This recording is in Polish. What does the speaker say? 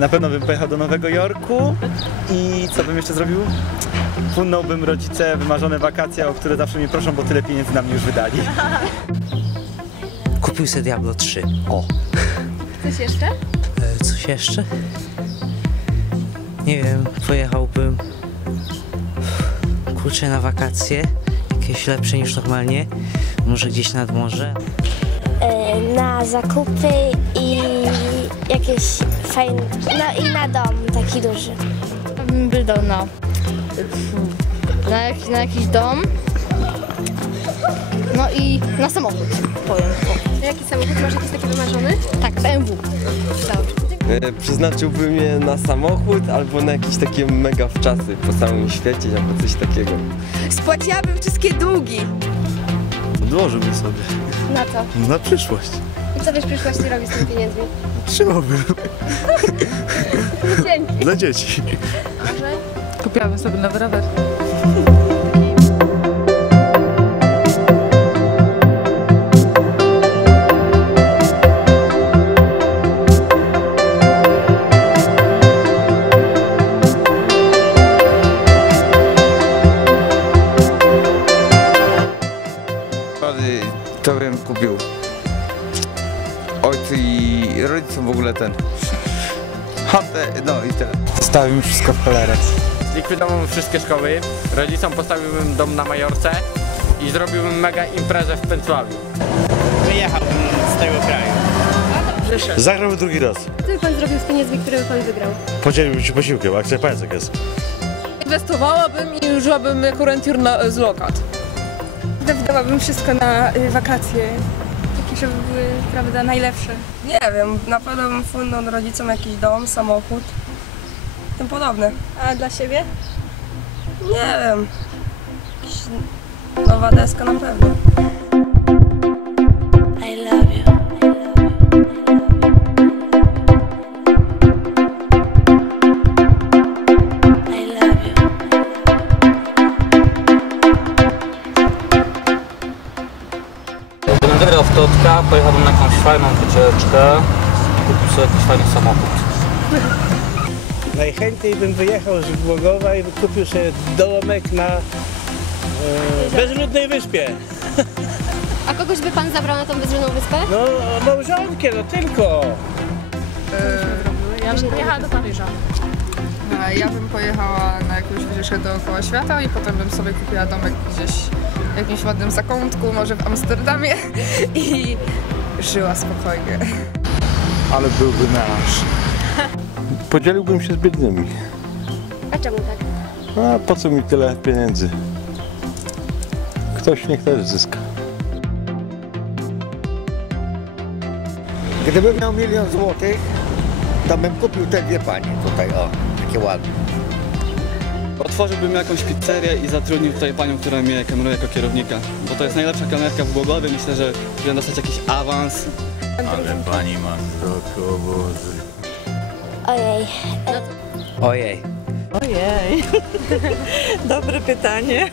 Na pewno bym pojechał do Nowego Jorku i co bym jeszcze zrobił? Fundnąłbym rodzice wymarzone wakacje, o które zawsze mnie proszą, bo tyle pieniędzy na mnie już wydali. Kupił sobie Diablo 3. O. Coś jeszcze? E, coś jeszcze? Nie wiem, pojechałbym kurczę na wakacje, jakieś lepsze niż normalnie, może gdzieś nad morze. e, na zakupy i jakieś fajne, no i na dom taki duży. Bym wydał na, na, jak, na jakiś dom. No i na samochód, powiem. Jaki samochód masz jakiś taki wymarzony? Tak, BMW. E, Przeznaczyłbym je na samochód albo na jakieś takie mega wczasy po całym świecie albo coś takiego. Spłaciłabym wszystkie długi. Odłożyłbym sobie Na co? na przyszłość. I co byś w przyszłości robić z tymi pieniędzmi? Trzymałbym Dzięki. dla dzieci. Kupiłabym sobie nowy rower. Ojcu i rodzicom w ogóle ten no i tyle. Stawiam wszystko w cholerę. Zlikwidowałbym wszystkie szkoły, rodzicom postawiłbym dom na Majorce i zrobiłbym mega imprezę w Pensławiu. Wyjechałbym z tego kraju. Zagrałby drugi raz. Co by pan zrobił z pieniędzmi, które by pan wygrał? Podzieliłbym się posiłkiem, akcja państwa jest. Inwestowałabym i użyłabym na, z lokat. Wydawałabym wszystko na y, wakacje, żeby były, prawda, najlepsze. Nie wiem, na pewno bym rodzicom jakiś dom, samochód, tym podobne. A dla siebie? Nie wiem, jakaś nowa deska na pewno. Totka, pojechałbym na jakąś fajną wycieczkę, kupił sobie jakiś fajny samochód. Najchętniej bym wyjechał z Głogowa i kupił sobie domek na e, bezludnej wyspie. A kogoś by pan zabrał na tą bezludną wyspę? No, małżonkę, no tylko. Ja bym pojechała do Paryża. Ja bym pojechała na jakąś wycieczkę dookoła świata i potem bym sobie kupiła domek gdzieś w jakimś ładnym zakątku, może w Amsterdamie i żyła spokojnie. Ale byłby nasz. Podzieliłbym się z biednymi. A czemu tak? A po co mi tyle pieniędzy? Ktoś niech też zyska. Gdybym miał milion złotych, to bym kupił te dwie panie tutaj, o, takie ładne. Otworzyłbym jakąś pizzerię i zatrudnił tutaj panią, która mnie kameruje jako kierownika. Bo to jest najlepsza kelnerka w Głogowie. Myślę, że powinien dostać jakiś awans. Ale pani ma Boże. Ojej, Ojej. Ojej. Dobre pytanie.